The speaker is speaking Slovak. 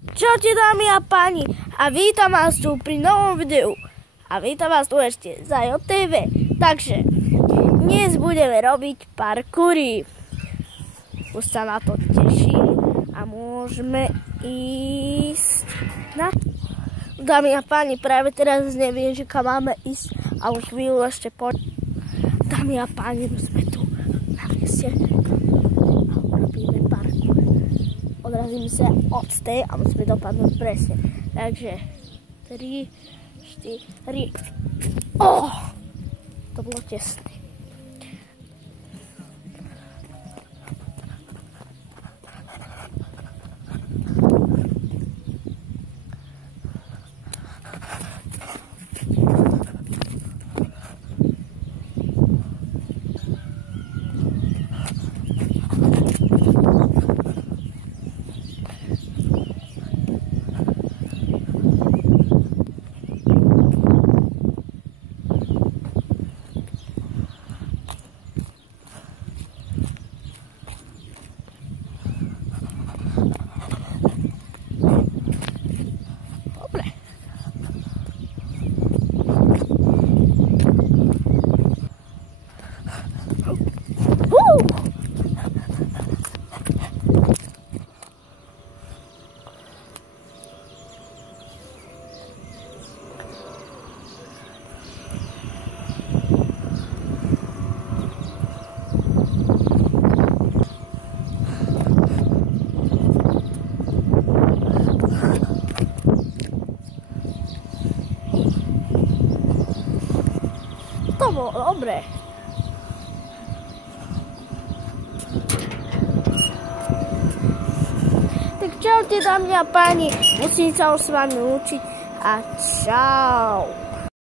Čaute dámy a páni a vítam vás tu pri novom videu a vítam vás tu ešte za JTV. Takže dnes budeme robiť parkoury. Už sa na to teším a môžeme ísť na to. Dámy a páni, práve teraz neviem, že kam máme ísť a už chvíľu ešte Dámy a páni, sme tu na mieste a urobíme parkour. Odrazíme sa od tej a musíme dopadnúť presne. Takže 3, 4. To bolo tesné. To bolo dobre. Tak čaute dámy a páni, musím sa už s vami učiť a čau.